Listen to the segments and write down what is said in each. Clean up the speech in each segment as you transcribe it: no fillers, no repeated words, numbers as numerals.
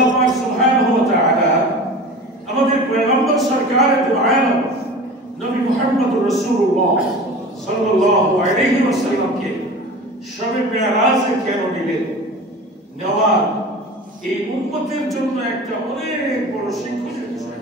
আল্লাহ পাক সুবহানাহু ওয়া তাআলা আমাদের পয়গম্বর সরকার দু আলম নবী মুহাম্মদুর রাসূলুল্লাহ সাল্লাল্লাহু আলাইহি ওয়াসাল্লামকে শবে মেরাজে কেন নিলেন? নেওয়ার এই উম্মতের জন্য একটা অনেক বড় শিক্ষণীয় বিষয়।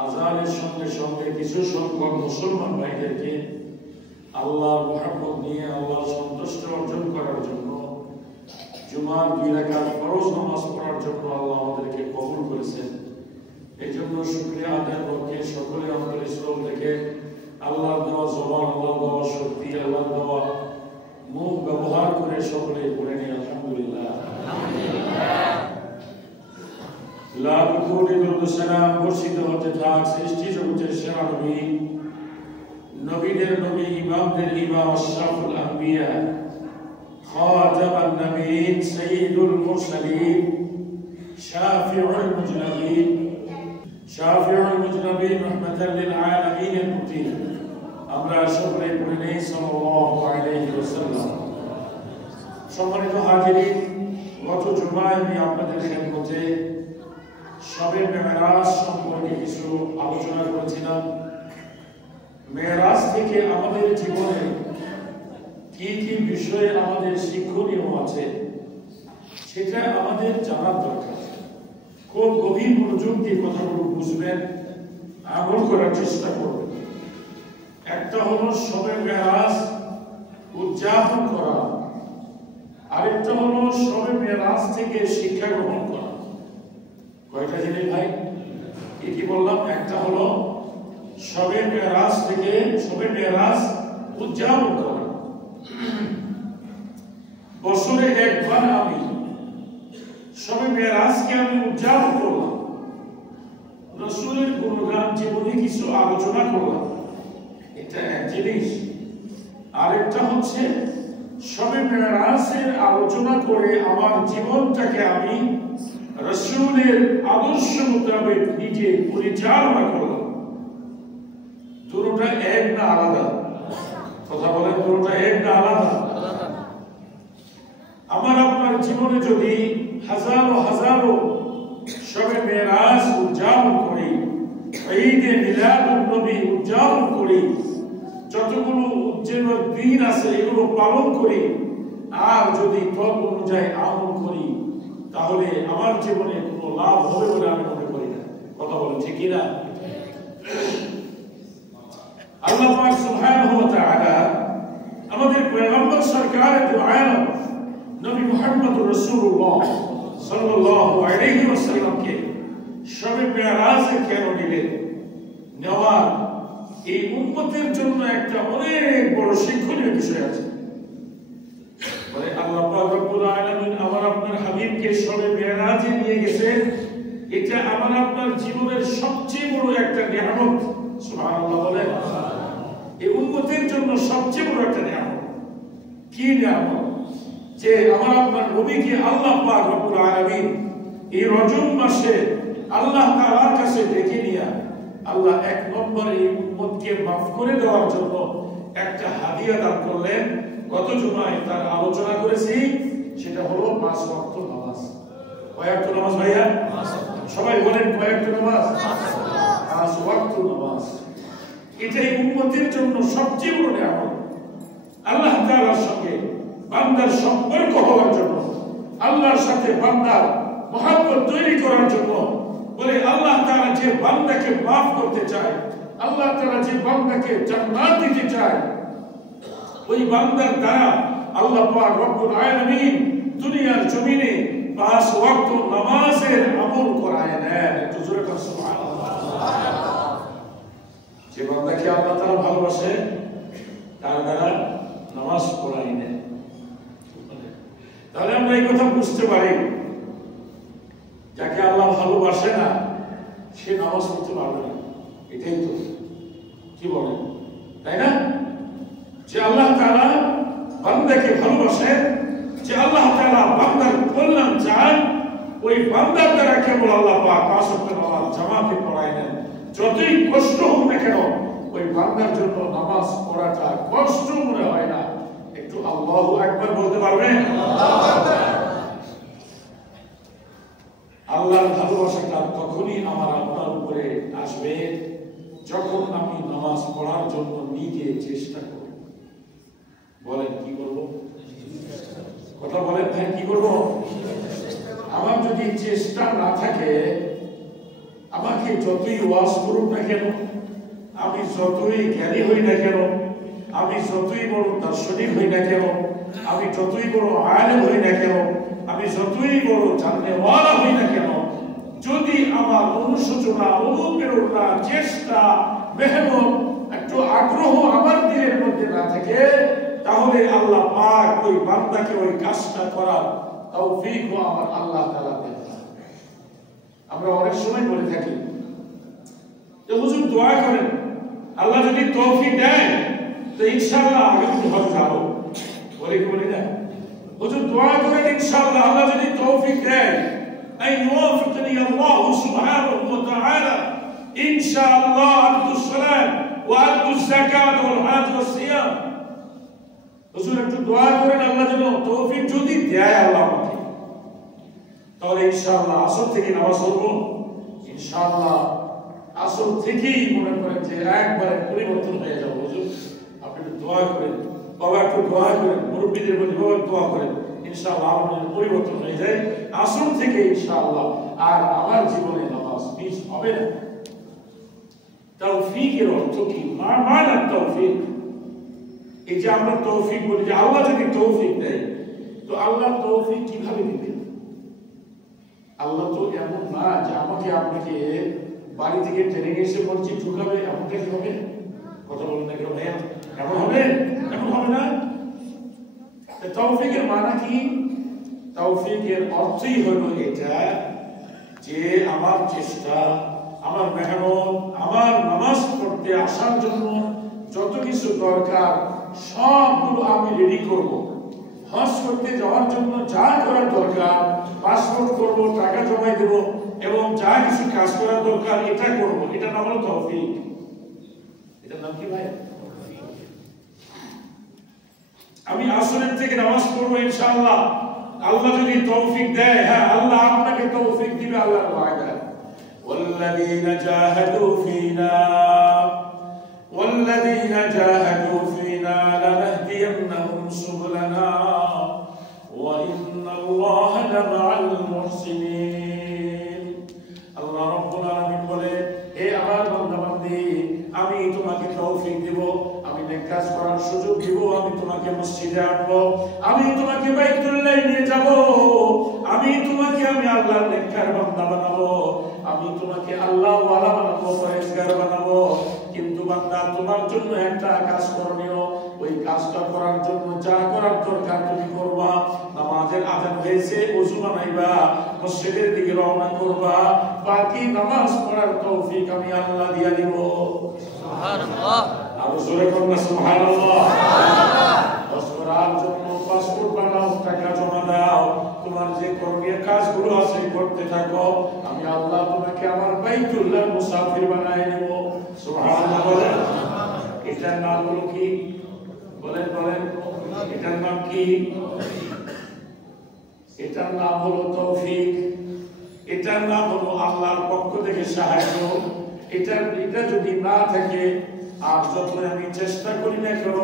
আজানের সঙ্গে সঙ্গে কিছু সংখ্যক মুসলমান ভাইদেরকে আল্লাহর মহব্বত নিয়ে আল্লাহর সন্তুষ্টি অর্জন করার জন্য জুমার 2 রাকাত ফরজ নামাজ পড়ার জন্য আল্লাহ আমাদেরকে কবুল করেছেন। এই জন্য শুকরিয়া আদায়ের পক্ষে সকলে আমাদের ইসলাম থেকে আল্লাহর দেওয়া জবান, আল্লাহর দেওয়া শক্তি, আল্লাহর দেওয়া মুখ ব্যবহার করে সকলে পড়ে নিয়ে আলহামদুলিল্লাহ। লাখ কোটি দরুদ সালাম বর্ষিত হতে থাক সৃষ্টি জগতের সেরা নবী, নবীদের নবী, ইমামদের ইমাম, আশরাফুল আম্বিয়া, খাতামান নবীন, সাইয়্যিদুল মুরসালিন, শাফিউল মুজনাবিন, রাহমাতাল লিল আলামিন এর প্রতি আমরা সকলে পড়ে নেই সাল্লাল্লাহু আলাইহি ওয়াসাল্লাম। সম্মানিত হাজিরিন, গত জুমায় আমি আপনাদের খেদমতে শবে মেরাজ সম্পর্কে কিছু আলোচনা করেছিলাম। মেরাজ থেকে আমাদের জীবনে কি কি বিষয়ে আমাদের শিক্ষণীয় আছে সেটা আমাদের জানার দরকার। খুব গভীর মনোযোগ দিয়ে কথাগুলো বুঝবেন, আমল করার চেষ্টা করবেন। একটা হলো শবে মেরাজ উদযাপন করা, আরেকটা হলো শবে মেরাজ থেকে শিক্ষা গ্রহণ করা। কয়টা জিনিস ভাই? কি বললাম? একটা হলো শবে মেরাজ থেকে শবে মেরাজ উদযাপন করা। বছরে একবার আমি শবে মেরাজকে আমি উদযাপন করলাম, রাসূলের গুণগান জীবনে কিছু আলোচনা করলাম, এটা এক জিনিস। আরেকটা হচ্ছে শবে মেরাজের আলোচনা করে আমার জীবনটাকে আমি রাসূলের আদর্শ মোতাবেক নিজে পরিচালনা করলাম। দুটোটা এক না আলাদা? কথা বলেন, দুটোটা এক না আলাদা? আমার আপনার জীবনে যদি হাজারো হাজারো শবে মেরাজ উদযাপন করি, ঈদে মিলাদুন নবী উদযাপন করি, যতগুলো উদযাপনের দিন আছে এগুলো পালন করি, আর যদি তদ অনুযায়ী আমল করি, তাহলে আমার জীবনে কোনো লাভ হবে বলে আমি মনে করি না। কথা বলেন ঠিক কি না? আল্লাহ পাক সুবহানাহু ওয়া তাআলা আমাদের পয়গম্বর সরকার দু আলম নবী মুহাম্মদুর রাসূলুল্লাহ সাল্লাল্লাহু আলাইহি ওয়াসাল্লামকে শবে মেরাজে কেন নিলেন? নেওয়ার এই উম্মতের জন্য একটা অনেক বড় শিক্ষণীয় বিষয় আছে। বলে আল্লাহ পাক রব্বুল আলামিন আমার আপনার হাবিবকে শবে মেরাজে নিয়ে গেছেন, এটা আমার আপনার জীবনের সবচেয়ে বড় একটা নিয়ামত। সুবহানাল্লাহ বলেন। এই উম্মতের জন্য সবচেয়ে বড় একটা নিয়ামত। কি নিয়ামত? যে আমার আপনার নবীকে আল্লাহ পাক রব্বুল আলামিন এই রজব মাসে আল্লাহ তাআলার কাছে ডেকে নিয়ে আল্লাহ এক নম্বরে এই উম্মতকে মাফ করে দেওয়ার জন্য একটা হাদিয়া দান করলেন। গত জুমায় তার আলোচনা করেছি, সেটা হলো 5 ওয়াক্ত নামাজ। কয় ওয়াক্ত নামাজ ভাইয়া? সবাই বলেন কয় ওয়াক্ত নামাজ? 5 ওয়াক্ত নামাজ। এটাই উম্মতের জন্য সবচেয়ে বড় নিয়ামত। আল্লাহ তাআলার সঙ্গে বান্দার সম্পর্ক হওয়ার জন্য, আল্লাহর সাথে বান্দার মহব্বত তৈরি করার জন্য, বলে আল্লাহ তাআলা যে বান্দাকে মাফ করতে চায়, আল্লাহ তাআলা যে বান্দাকে জান্নাত দিতে চায়, ওই বান্দার দ্বারা আল্লাহ পাক রব্বুল আলামিন দুনিয়ার জমিনে 5 ওয়াক্ত নামাজের আমল করায় নেন। একটু জোরে বলুন সুবহানাল্লাহ। যে বান্দাকে আল্লাহ তাআলা ভালোবাসে তার দ্বারা নামাজ পড়ায় নেন। তাহলে আমরা এই কথা বুঝতে পারি, যাকে আল্লাহ ভালোবাসে না সে নামাজ পড়তে পারবে না। এটাই তো, কি বলেন? তাই না? যে আল্লাহ তাআলা বান্দাকে ভালোবাসেন, যে আল্লাহ তাআলা বান্দার কল্যাণ চান, ওই বান্দার দ্বারা কেবল আল্লাহ পাক 5 ওয়াক্ত নামাজ জামাতে পড়ায় নেন। যতই কষ্ট হোক না কেন ওই বান্দার জন্য নামাজ পড়াটা কষ্ট মনে হয় না। একটু আল্লাহু আকবার বলতে পারবেন? আল্লাহর ভালোবাসাটা তখনই আমার আপনার উপরে আসবে যখন আমি নামাজ পড়ার জন্য নিজে চেষ্টা করব। বলেন কি করব? কথা বলেন ভাই, কি করব? আমার যদি চেষ্টা না থাকে আমাকে যতই ওয়াজ করুক না কেন, আমি যতই জ্ঞানী হই না কেন, আমি যতই বড় দার্শনিক হই না কেন, আমি যতই বড় আলেম হই না কেন, আমি যতই বড় জাননেওয়ালা হই না কেন, যদি আমার অনুশোচনা, অনুপ্রেরণা, চেষ্টা, মেহনত, একটু আগ্রহ আমার দিলের মধ্যে না থাকে, তাহলে আল্লাহ পাক ওই বান্দাকে ওই কাজটা করার তৌফিকও আমার আল্লাহ তাআলা দেন। আমরা অনেক সময় বলে থাকি যে হুজুর দোয়া করেন, আল্লাহ যদি তৌফিক দেয় তো ইনশাআল্লাহ আগামী হজ যাব। বলে কি বলি না? হুজুর দোয়া করেন ইনশাআল্লাহ আল্লাহ যদি তৌফিক দেয়, আই ইউওয়াফিকনি আল্লাহু সুবহানাহু ওয়া তাআলা ইনশাআল্লাহ আদুস সালাত ওয়া আদুস যাকাত ওয়াল হজ ওয়াস সিয়াম। হুজুর একটু দোয়া করেন আল্লাহ যেন তৌফিক যদি দেয় আল্লাহ আমাকে, তাহলে ইনশাআল্লাহ আসর থেকে নামাজ পড়ব। ইনশাআল্লাহ আসর থেকেই মনে করেন যে একবারে পরিবর্তন হয়ে যাবে। হুজুর আপনি একটু দোয়া করেন, বাবা একটু দোয়া করেন, মুরব্বীদের বলি বাবা দোয়া করেন, ইনশাআল্লাহ আমাদের পরিবর্তন হয়ে যায় আসর থেকে ইনশাআল্লাহ। আর আমার জীবনে নামাজ মিস হবে না। তৌফিকের অর্থ কি? মানা তৌফিক। এই যে আমরা তৌফিক বলি যে আল্লাহ যদি তৌফিক দেয়, তো আল্লাহ তৌফিক কিভাবে দিবেন? আল্লাহ তো এমন না যে আমাকে আপনাকে বাড়ি থেকে ট্রেনিং এসে মসজিদ ঢুকাবে, এমনটা কি হবে? কথা বলেন না কেন ভাইয়া? এমন হবে? এমন হবে না। তৌফিকের মানা কি? তৌফিকের অর্থই হলো এটা যে আমার চেষ্টা, আমার মেহনত, আমার নামাজ পড়তে আসার জন্য যত কিছু দরকার সবগুলো আমি রেডি করব। হজ করতে যাওয়ার জন্য যা করার দরকার, পাসপোর্ট করব, টাকা জমাই দেব এবং যা কিছু কাজ করার দরকার এটা করব। এটা নাম হলো তৌফিক। এটার নাম কি ভাই? আমি আসরের থেকে নামাজ পড়বো ইনশাআল্লাহ, আল্লাহ যদি তৌফিক দেয়। হ্যাঁ, আল্লাহ আপনাকে তৌফিক দিবে। আল্লাহর ওয়াদা, ওয়াল্লাযীনা জাহাদু ফীনা লানাহদিয়ান্নাহুম সুবুলানা ওয়া ইন্নাল্লাহা লামাআল মুহসিনিন। আল্লাহ রাব্বুল আলামিন বলে, হে আমার বান্দা-বান্দী, আমি তোমাকে তৌফিক দেব, আমি নেক কাজ করার সুযোগ দেব, আমি তোমাকে মসজিদে আনবো, আমি তোমাকে বাইতুল্লাহ নিয়ে যাব, আমি তোমাকে আমি আল্লাহর নেককার বান্দা বানাবো, আমি তোমাকে আল্লাহ ওয়ালা বানাবো, পরহেজগার বানাবো। কিন্তু বান্দা, তোমার জন্য একটা কাজ করণীয়। ওই কাজটা করার জন্য যা করার দরকার তুমি করবা। নামাজের আযান হয়েছে, ওযু বানাইবা, মসজিদের দিকে রওনা করবা, বাকি নামাজ পড়ার তৌফিক আমি আল্লাহ দিয়া দিব। সুবহানাল্লাহ। আরো জোরে বলুন সুবহানাল্লাহ। হজ করার জন্য পাসপোর্ট বানাও, টাকা জমা দাও, তোমার যে করণীয় কাজগুলো আছে করতে থাকো, আমি আল্লাহ তোমাকে আমার বাইতুল্লাহ মুসাফির বানায় দেব। সুবহানাল্লাহ বলেন। এটার নাম হলো কি? বলেন বলেন, এটার নাম কি? এটার নাম হলো তৌফিক। এটার নাম হলো আল্লাহর পক্ষ থেকে সাহায্য। এটা যদি না থাকে, আর যত আমি চেষ্টা করি না কেন,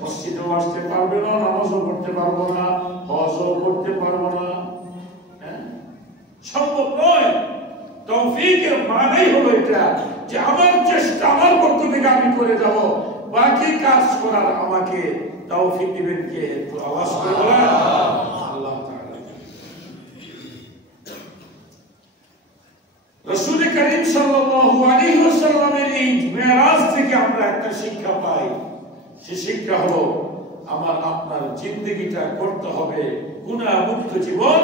মসজিদেও আসতে পারবে না, নামাজও পড়তে পারবো না, হজও করতে পারবো না, সম্ভব নয়। তৌফিকের মানেই হলো এটা যে আমার চেষ্টা আমার পক্ষ থেকে আমি করে যাব, বাকি কাজ করার আমাকে তৌফিক দিবেন কে? একটু আওয়াজ করে বলেন আল্লাহ তাআলা। রাসূল করিম সাল্লাল্লাহু আলাইহি ওয়াসাল্লামের এই মেরাজ থেকে আমরা একটা শিক্ষা পাই। সে শিক্ষা হলো আমার আপনার জিন্দেগিটা করতে হবে গুনাহ মুক্ত জীবন,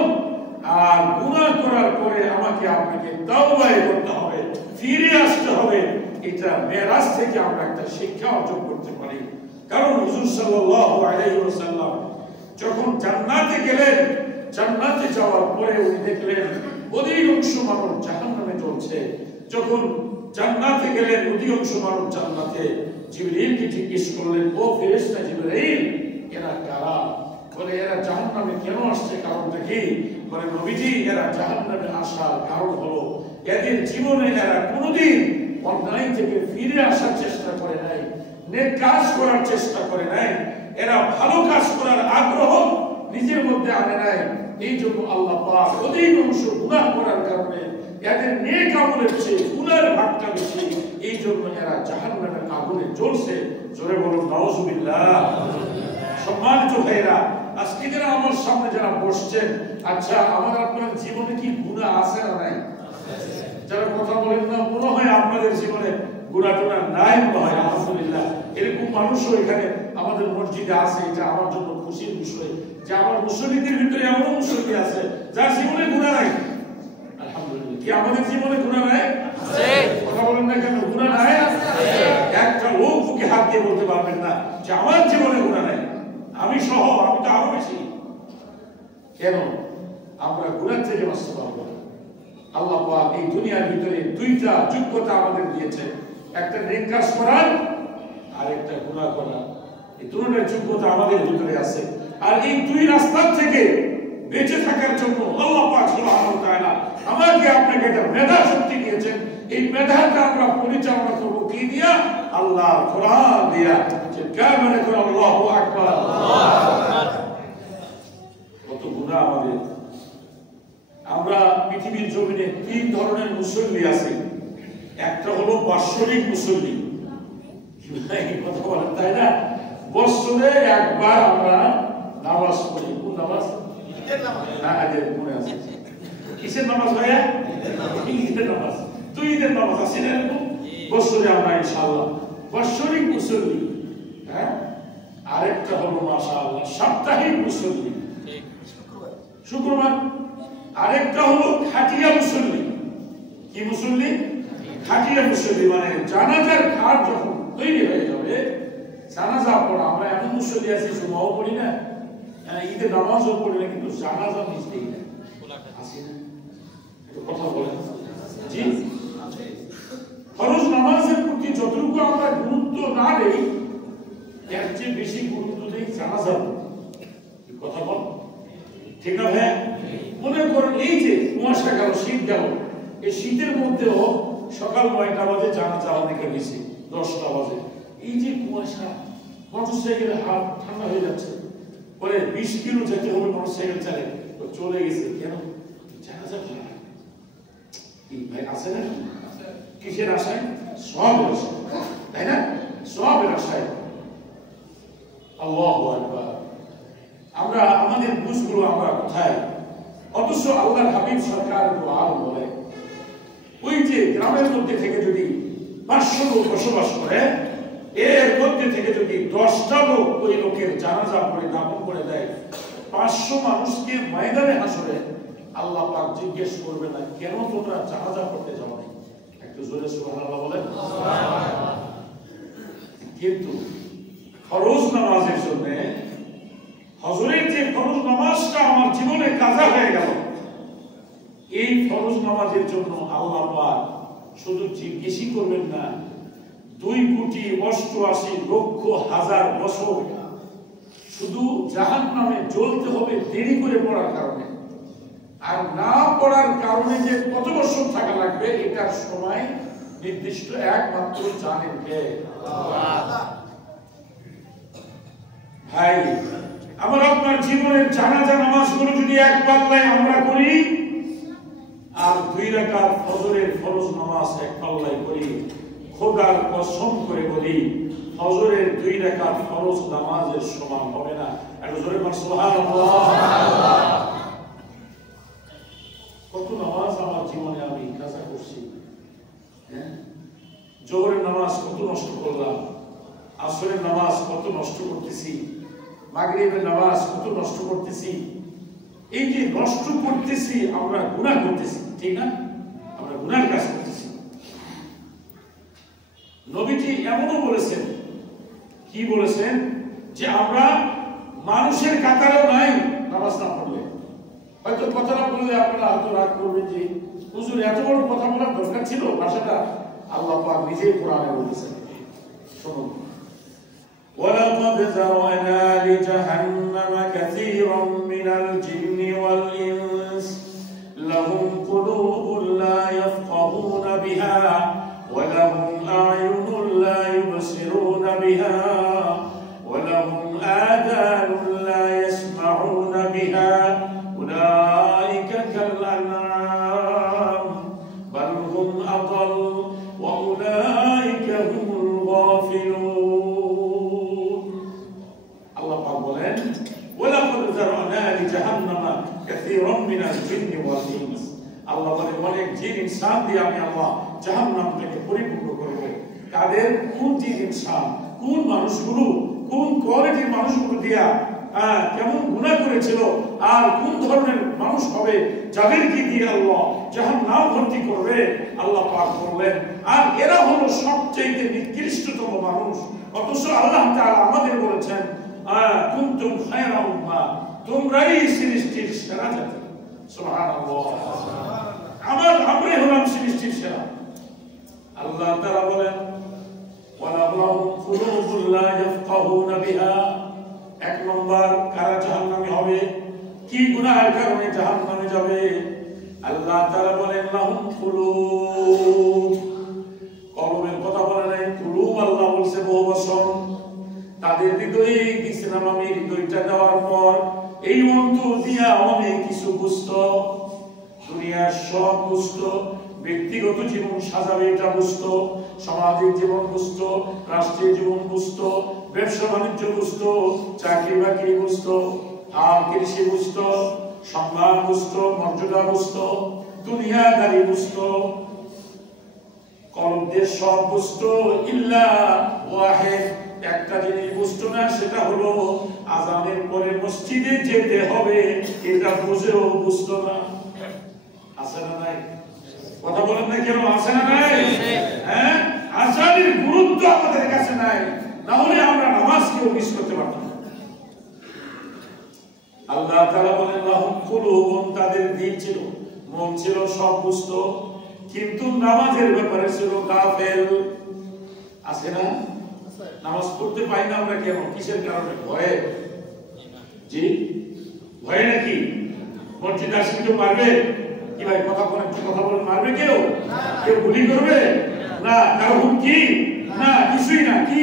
আর গুনাহ করার পরে আমাকে আপনাকে তাওবা করতে হবে, ফিরে আসতে হবে। এটা মেরাজ থেকে আমরা একটা শিক্ষা অর্জন করতে পারি। কারণ হুজুর সাল্লাল্লাহু আলাইহি ওয়াসাল্লাম যখন জান্নাতে গেলেন, জান্নাতে যাওয়ার পরে উনি দেখলেন অধিকাংশ মানুষ জাহান্নামে জ্বলছে। যখন জান্নাতে গেলেন, অধিকাংশ মানুষ জান্নাতে। জিবরাইলকে জিজ্ঞেস করলেন, ও ফেরেশতা জিবরাইল, এরা কারা? বলে, এরা জাহান্নামে কেন আসছে, কারণটা কি? বলে, নবীজি, এরা জাহান্নামে আসার কারণ হলো এদের জীবনে এরা কোনোদিন অন্যায় থেকে ফিরে আসার চেষ্টা করে নাই, নেক কাজ করার চেষ্টা করে নাই, এরা ভালো কাজ করার আগ্রহ নিজের মধ্যে আনে নাই। এই জন্য আল্লাহ পাক অধিকাংশ গুনাহ করার কারণে এদের নেক আমলের চেয়ে গুনাহের ভাগটা বেশি, এই জন্য এরা জাহান্নামের আগুনে জ্বলছে। জোরে বলুন নাউজুবিল্লাহ। সম্মানিত ভাইরা, আজকে যারা আমার সামনে যারা বসছেন, আচ্ছা আমার আপনার জীবনে কি গুনাহ আছে না নাই? যারা কথা বলেন না, মনে হয় আপনাদের জীবনে গুনাহ টুনা নাই, মনে হয়। আলহামদুলিল্লাহ, এরকম মানুষও এখানে আমাদের মসজিদে আছে। এটা আমার জন্য খুশির বিষয় যে আমার মুসল্লিদের ভিতরে এমন মুসল্লি আছে যার জীবনে গুনাহ নাই। আলহামদুলিল্লাহ। কি আমাদের জীবনে গুনাহ নাই? আছে। কথা বলেন না কেন? গুনাহ নাই? আছে। একটা লোক বুকে হাত দিয়ে বলতে পারবেন না যে আমার জীবনে গুনাহ নাই। আমি সহ, আমি তো আরো বেশি। কেন? আমরা গুনাহ থেকে বাঁচতে পারবো না। আল্লাহ পাক এই দুনিয়ার ভিতরে দুইটা যোগ্যতা আমাদের দিয়েছে, একটা নেক কাজ করার আর একটা গুনাহ করার। এই দুটোর যোগ্যতা আমাদের ভিতরে আছে। আর এই দুই রাস্তা থেকে বেঁচে থাকার জন্য আল্লাহ পাক সুবহানাহু ওয়া তাআলা আমাকে আপনাকে একটা মেধা শক্তি দিয়েছেন। এই মেধাটা আমরা পরিচালনা করব কি দিয়া? আল্লাহ কোরআন দিয়া। যে কামনে করে আল্লাহু আকবার। কত গুনাহ আমাদের। আমরা পৃথিবীর জমিনে তিন ধরনের মুসল্লি আছে। একটা হলো বাৎসরিক মুসল্লি, কথা বলেন তাই না? বছরে একবার আমরা নামাজ পড়ি। কোন নামাজ? ঈদের নামাজ। হ্যাঁ, মনে আছে। কিসের নামাজ ভাইয়া? ঈদের নামাজ। দুই ঈদের নামাজ আছে না এরকম? বছরে আমরা ইনশাআল্লাহ বাৎসরিক মুসল্লি। হ্যাঁ, আরেকটা হলো মাশাআল্লাহ সাপ্তাহিক মুসল্লি, শুক্রবার। আরেকটা হলো খাটিয়া মুসল্লি। কি মুসল্লি? খাটিয়া মুসল্লি। মানে জানাজার খাট যখন তৈরি হয়ে যাবে, জানাজা পড়া। আমরা এমন মুসল্লি আছি, জুমাও পড়ি না, ঈদের নামাজও পড়ি না, কিন্তু জানাজা মিস দেই না। আছে না? একটু কথা বলেন। জি, ফরজ নামাজের প্রতি যতটুকু আমরা গুরুত্ব না দেই, এর চেয়ে বেশি গুরুত্ব দেই জানাজার। কথা বল, ঠিক না ভাই? মনে করেন এই যে কুয়াশা গেল, শীত গেল, এই শীতের মধ্যেও সকাল 9টা বাজে জানাজা অনেকে গেছে, 10টা বাজে। এই যে কুয়াশা, মোটরসাইকেলে হাত ঠান্ডা হয়ে যাচ্ছে, পরে 20 কিলো যেতে হবে মোটরসাইকেল চালে, তো চলে গেছে। কেন? জানাজা পড়া। কি ভাই আছে না? কিসের আশায়? সওয়াবের আশায়, তাই না? সওয়াবের আশায়। আল্লাহু আকবার। আমরা আমাদের বুঝগুলো আমরা কোথায়? অথচ আল্লাহর হাবিব সরকার দোয়া বলে, ওই যে গ্রামের মধ্যে থেকে যদি 500 লোক বসবাস করে, এর মধ্যে থেকে যদি 10টা লোক ওই লোকের জানাজা পড়ে দাফন করে দেয়, 500 মানুষকে ময়দানে হাসরে আল্লাহ পাক জিজ্ঞেস করবে না কেন তোমরা জানাজা পড়তে যাও না? একটু জোরে সুবহানাল্লাহ বলেন। কিন্তু ফরজ নামাজের জন্য, হজরের যে ফরজ নামাজটা আমার জীবনে কাজা হয়ে গেল, এই ফরজ নামাজের জন্য আল্লাহ পাক শুধু জিজ্ঞেসই করবেন না, 2,88,00,000 বছর শুধু জাহান্নামে জ্বলতে হবে দেরি করে পড়ার কারণে। আর না পড়ার কারণে যে কত বছর থাকা লাগবে, এটার সময় নির্দিষ্ট একমাত্র জানেন কে? আল্লাহ। ভাই, আমার আপনার জীবনের জানাজা নামাজগুলো যদি এক পাল্লায় আমরা করি, আর 2 রাকাত ফজরের ফরজ নামাজ এক পাল্লায় করি, খোদার কসম করে বলি, ফজরের 2 রাকাত ফরজ নামাজের সমান হবে না। একটু জোরে বল সুবহানাল্লাহ। কত নামাজ আমার জীবনে আমি কাজা করছি। হ্যাঁ, জোহরের নামাজ কত নষ্ট করলাম, আসরের নামাজ কত নষ্ট করতেছি, মাগরিবের নামাজ কত নষ্ট করতেছি। এই যে নষ্ট করতেছি, আমরা গুনাহ করতেছি, ঠিক না? আমরা গুনাহের কাজ করতেছি। নবীজি এমনও বলেছেন, কি বলেছেন? যে আমরা মানুষের কাতারেও নাই নামাজ না পড়লে। হয়তো কথাটা বললে আপনারা হয়তো রাগ করবেন যে হুজুর এত বড় কথা বলার দরকার ছিল। ভাষাটা আল্লাহ পাক নিজেই কোরআনে বলেছেন, শুনুন। وَلَقَدْ ذَرَأْنَا لِجَهَنَّمَ كَثِيرًا مِنَ الْجِنِّ وَالْإِنسِ لَهُمْ قُلُوبٌ لَا يَفْقَهُونَ بِهَا وَلَهُمْ أَعْيُنٌ لَا يُبْصِرُونَ بِهَا وَلَهُمْ آذَانٌ لَا يَسْمَعُونَ بِهَا أُولَئِكَ كَالْأَنْعَامِ মিনাল জিন্নি ওয়াল ইনস। আল্লাহ বলে অনেক জিন ইনসান দিয়ে আমি আল্লাহ জাহান্নাম থেকে পরিপূর্ণ করব। তাদের কোন জিন ইনসান, কোন মানুষগুলো, কোন কোয়ালিটির মানুষগুলো দিয়া কেমন গুনাহ করেছিল, আর কোন ধরনের মানুষ হবে যাদেরকে দিয়ে আল্লাহ জাহান্নাম ভর্তি করবে, আল্লাহ পাক বললেন। আর এরা হলো সবচেয়ে নিকৃষ্টতম মানুষ। অথচ আল্লাহ তাআলা আমাদের বলেছেন কুনতুম খায়রা উম্মাহ, তোমরাই সৃষ্টির সেরা জাতি। সুবহানাল্লাহ, আমরাই হলাম সৃষ্টির সেরা। আল্লাহ তাআলা বলেন ওয়ালাহুম কুলুবুন লা ইয়াফকাহুনা বিহা। এক নম্বর কারা জাহান্নামী হবে, কি গুনাহের কারণে জাহান্নামে যাবে? আল্লাহ তাআলা বলেন লাহুম কুলুব, কলবের কথা বলে নাই, কুলুব আল্লাহ বলছে বহু বছর। তাদের হৃদয়ে দিয়েছিলাম আমি, হৃদয়টা দেওয়ার পর এই অন্তর দিয়া অনেক কিছু বুঝতো, দুনিয়ার সব বুঝতো, ব্যক্তিগত জীবন সাজাবে এটা বুঝতো, সামাজিক জীবন বুঝতো, রাষ্ট্রীয় জীবন বুঝতো, ব্যবসা বাণিজ্য বুঝতো, চাকরি বাকরি বুঝতো, আর কৃষি বুঝতো, সম্মান বুঝতো, মর্যাদা বুঝতো, দুনিয়াদারি বুঝতো, কলবদের সব বুঝতো। ইল্লা ওয়াহিদ, একটা জিনিস বুঝতো না, সেটা হলো আযানের পরে মসজিদে যেতে হবে, এটা বুঝেও বুঝতো না। আছে না নাই? কথা বলেন না কেন? আছে না নাই? হ্যাঁ, আযানের গুরুত্ব আমাদের কাছে নাই, না হলে আমরা নামাজকেও মিস করতে পারতাম। আল্লাহ তাআলা বলেন লাহুম কুলুবুন, তাদের দিল ছিল, মন ছিল, সব বুঝতো, কিন্তু নামাজের ব্যাপারে ছিল গাফেল। আছে না? নামাজ পড়তে পাই না আমরা কেন? কিসের কারণে? ভয়ে। জি, ভয়ে নাকি? মসজিদে আসলে কেউ মারবে কি? ভাই কথা বলেন, কথা বলেন, মারবে কেউ? কেউ গুলি করবে না? কারো হুমকি না, কিছুই না। কি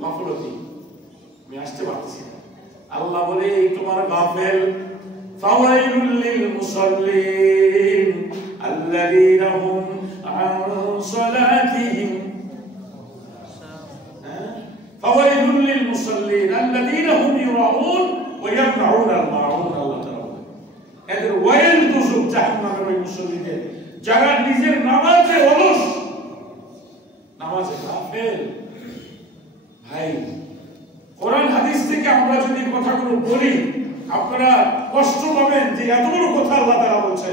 গাফলতি, আমি আসতে পারছি না। আল্লাহ বলে এই তোমার গাফেল। ফাওয়াইলুল লিল মুসাল্লিন আল্লাযীনা হুম আন সালাতিহিম, ফাওয়াইলুল লিল মুসাল্লিন আল্লাযীনা হুম ইউরাউন ওয়া ইয়ামনাউন আল মাউন। আল্লাহ তাআলা এদের ওয়াইল দুজক, জাহান্নামের ওই মুসল্লিদের যারা নিজের নামাজে অলস, নামাজে গাফেল। ভাই, কোরআন হাদিস থেকে আমরা যদি কথাগুলো বলি আপনারা কষ্ট পাবেন যে এত বড় কথা আল্লাহ তাআলা বলছে।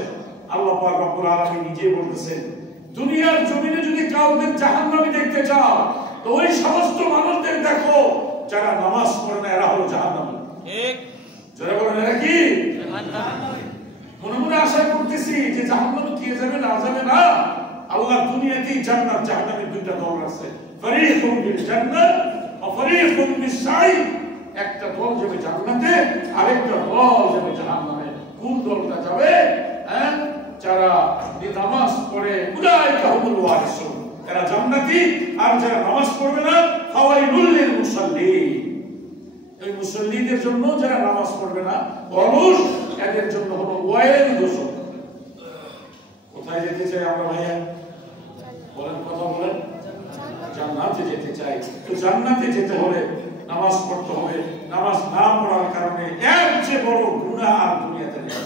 আল্লাহ পাক রব্বুল আলামিন নিজে বলতেছেন, দুনিয়ার জমিনে যদি কাউকে জাহান্নামী দেখতে চাও তো ওই সমস্ত মানুষদের দেখো যারা নামাজ পড়ে না, এরা হলো জাহান্নামী। ঠিক, যারা বলেন এরা কি জাহান্নামী। মনে মনে আশা করতেছি যে জাহান্নামে কে যাবে না যাবে না। আল্লাহ দুনিয়াতেই জান্নাত জাহান্নামের দুইটা দল আছে, ফরিকুম বিল জান্নাত ওয়া ফরিকুম বিস সাঈদ। একটা দল যাবে জান্নাতে, আরেকটা দল যাবে জাহান্নামে। কোন দলটা যাবে? যারা নামাজ পড়ে উলাইকা হুমুল ওয়ারিসুন, এরা জান্নাতি। আর যারা নামাজ পড়বে না, ফাওয়াইলুল লিল মুসাল্লিন, এই মুসল্লিদের জন্য যারা নামাজ পড়বে না, অলস, এদের জন্য হলো ওয়াইল দোজখ। কোথায় যেতে চাই আমরা ভাইয়া? বলেন, কথা বলেন। জান্নাতে যেতে চাই। তো জান্নাতে যেতে হলে নামাজ পড়তে হবে। নামাজ না পড়ার কারণে এর চেয়ে বড় গুনাহ আর দুনিয়াতে নেই।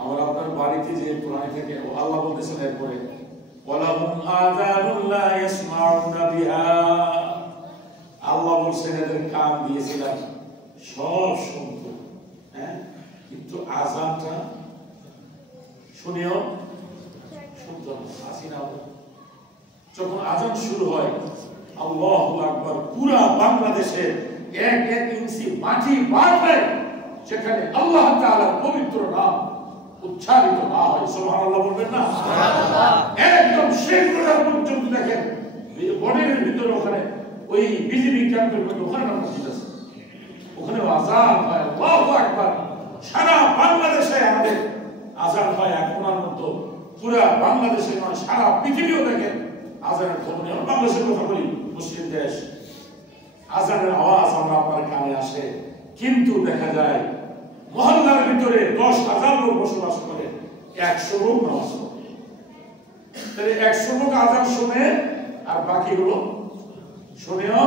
আমরা আপনার বাড়িতে যে কোরআন থেকে আল্লাহ বলতেছেন এরপরে ওয়ালাহুম আযানুন লা ইয়াসমাউনা বিহা, আল্লাহ বলছেন এদের কান দিয়েছিলাম, সব শুনতো, কিন্তু আযানটা শুনেও শুনতো না। আসি না, যখন আযান শুরু হয় আল্লাহু আকবার, পুরা বাংলাদেশে এক এক ইঞ্চি মাটি বাদ হয় যেখানে আল্লাহ তাআলার পবিত্র নাম উচ্চারিত না হয়। সুবহানাল্লাহ বলবেন না? সুবহানাল্লাহ। একদম শেষ পর্যন্ত দেখেন বনের ভিতরে, ওখানে ওই বিজিবি ক্যাম্পের মধ্যে ওখানে মসজিদ আছে, ওখানে আযান হয় আল্লাহু আকবার। সারা বাংলাদেশে আমাদের আযান হয় এখনার মতো, পুরা বাংলাদেশে নয় সারা পৃথিবীও দেখেন আযানের ধ্বনি। আমরা বাংলাদেশের কথা বলি, মুসলিম দেশ, আযানের আওয়াজ আমরা আপনার কানে আসে, কিন্তু দেখা যায় মহল্লার ভিতরে 10,000 লোক বসবাস করে, 100 লোক নামাজ পড়ে। তাহলে 100 লোক আযান শুনে আর বাকিগুলো শুনেও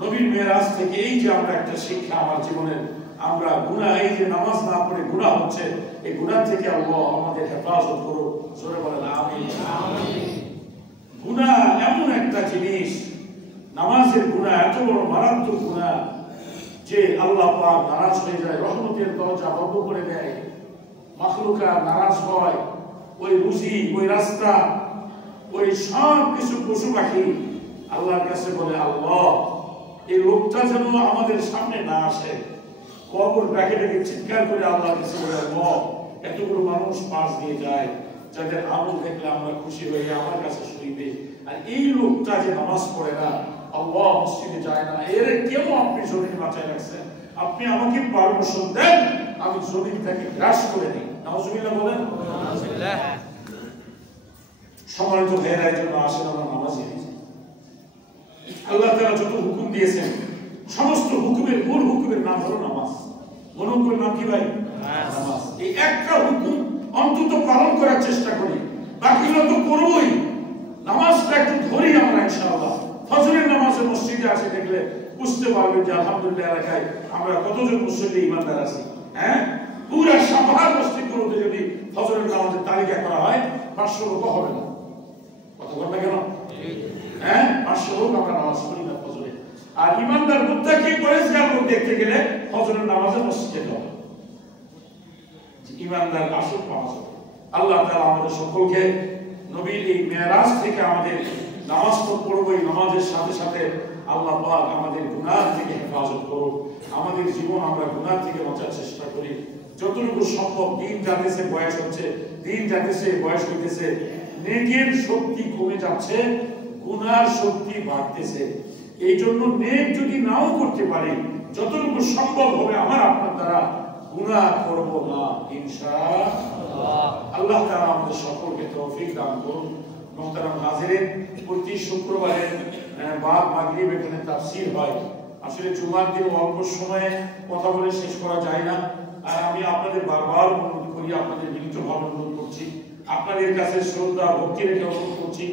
নবীর মেরাজ থেকে এই যে আমরা একটা শিক্ষা আমার জীবনের, আমরা গুনাহ, এই যে নামাজ না পড়ে গুনাহ হচ্ছে, এই গুনাহ থেকে আল্লাহ আমাদের হেফাজত করুক। জোরে বলেন আমিন। গুনাহ এমন একটা জিনিস, নামাজের গুনাহ এত বড় মারাত্মক গুনাহ যে আল্লাহ পাক নারাজ হয়ে যায়, রহমতের দরজা বন্ধ করে দেয়, মাখলুকা নারাজ হয়। ওই রুজি, ওই রাস্তা, ওই সব কিছু পশু পাখি আল্লাহর কাছে বলে, আল্লাহ এই লোকটা যেন আমাদের সামনে না আসে। কবর ডাকে ডাকে চিৎকার করে আল্লাহর কাছে বলে, আল্লাহ এতগুলো মানুষ পাশ দিয়ে যায়, যাদের আমল দেখলে আমরা খুশি হয়ে আমার কাছে শুইবে, আর এই লোকটা যে নামাজ পড়ে না, আল্লাহ মসজিদে যায় না, এর কেন আপনি জমিনে বাঁচায় রাখছেন? আপনি আমাকে পারমিশন দেন, আমি জমিনটাকে গ্রাস করে নিই। নাউজুবিল্লাহ বলেন। সম্মানিত ভাইয়েরা, এই জন্য আসেন আমরা নামাজি। আল্লাহ তাআলা যত হুকুম দিয়েছেন, সমস্ত হুকুমের মূল হুকুমের নাম হলো নামাজ। মূল হুকুমের নাম কি ভাই? নামাজ। এই একটা হুকুম অন্তত পালন করার চেষ্টা করি, বাকিগুলো তো করবই। নামাজটা একটু ধরি আমরা ইনশাআল্লাহ। ফজরের নামাজে মসজিদে আসে দেখলে বুঝতে পারবেন যে আলহামদুলিল্লাহ এলাকায় আমরা কতজন মুসল্লি ইমানদার আছি। হ্যাঁ, পুরা সাভার মসজিদগুলোতে যদি ফজরের নামাজের তালিকা করা হয় 500 লোক হবে না। কথা বল না কেন? হ্যাঁ, 500 লোক আমরা নামাজ পড়ি না ফজরে। আর ইমানদার মুত্তাকি পরেজগার লোক দেখতে গেলে ফজরের নামাজে মসজিদে যাবে। ইমানদার আসল পাওয়া যাবে। আল্লাহ তাআলা আমাদের সকলকে নবীর এই মেরাজ থেকে আমাদের নামাজ তো পড়বই, নামাজের সাথে সাথে আল্লাহ পাক আমাদের গুনাহ থেকে হেফাজত করুক। আমাদের জীবন আমরা গুনাহ থেকে বাঁচার চেষ্টা করি যতটুকু সম্ভব। দিন যাতেছে বয়স হচ্ছে, দিন যাতেছে বয়স হইতেছে, নেকের শক্তি কমে যাচ্ছে, গুনার শক্তি বাড়তেছে। এই জন্য নেক যদি নাও করতে পারি, যতটুকু সম্ভব হবে আমার আপনার দ্বারা গুনাহ করব না ইনশাআল্লাহ। আল্লাহ তাআলা আমাদের সকলকে তৌফিক দান করুন। মুহতারাম হাজিরিন, প্রতি শুক্রবারে বাদ মাগরিব এখানে তাফসীর হয়। আসলে জুমার দিন অল্প সময়ে কথা বলে শেষ করা যায় না, আর আমি আপনাদের বারবার অনুরোধ করি, আপনাদের বিনীতভাবে অনুরোধ করছি, আপনাদের কাছে শ্রদ্ধা ভক্তি রেখে অনুরোধ করছি,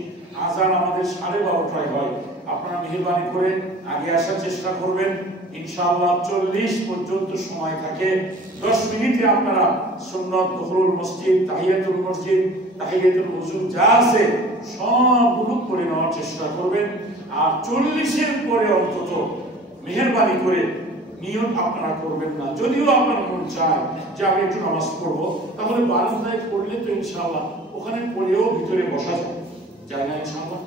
আজান আমাদের 12:30টায় হয়। আপনারা মেহেরবানি করে আগে আসার চেষ্টা করবেন। ইনশাআল্লাহ 40 পর্যন্ত সময় থাকে। 10 মিনিটে আপনারা সুন্নাত, দুহুরুল মসজিদ, তাহিয়াতুল মসজিদ, তাহিয়াতুল ওযু যা আছে সবগুলো করে নেওয়ার চেষ্টা করবেন। আর 40-এর পরে অন্তত মেহেরবানি করে নিয়ত আপনারা করবেন না। যদিও আপনার মন চায় যে আমি একটু নামাজ পড়বো, তাহলে বারান্দায় পড়লে তো ইনশাআল্লাহ ওখানে পড়েও ভিতরে বসা যায়, যায় না? ইনশাআল্লাহ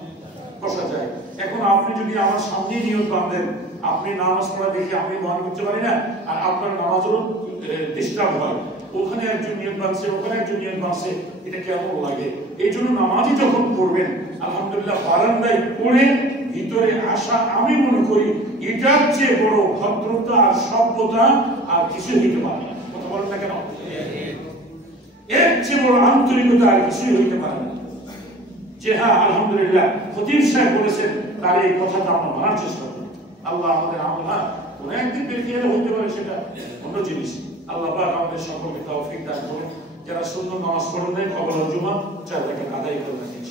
বসা যায়। এখন আপনি যদি আমার সামনে নিয়ত বাঁধেন, আপনি নামাজ পড়া দেখে আমি বহন করতে পারি না, আর আপনার নামাজেরও ডিস্টার্ব হয়। ওখানে একজন নিয়ত বাঁধছে, ওখানে একজন নিয়ত বাঁধছে, এটা কেমন লাগে? এই জন্য নামাজই যখন পড়বেন, আলহামদুলিল্লাহ বারান্দায় পড়ে ভিতরে আসা, আমি মনে করি এটার চেয়ে বড় ভদ্রতা আর সভ্যতা আর কিছু হইতে পারে না। কথা বলেন না কেন? এর চেয়ে বড় আন্তরিকতা আর কিছুই হইতে পারে না। যে হ্যাঁ, আলহামদুলিল্লাহ খতিব সাহেব বলেছেন, তার এই কথাটা আমরা মানার চেষ্টা করি। আল্লাহ আমাদের আমল, হ্যাঁ কোন একদিন বেরিয়ে গেলে হইতে পারে, সেটা অন্য জিনিস। আল্লাহ পাক আমাদের সকলকে তৌফিক দান করুন। যারা সুন্নাত নামাজ পড়েন, কবর জুমা 4 রাকাত আদায় করে রাখেন।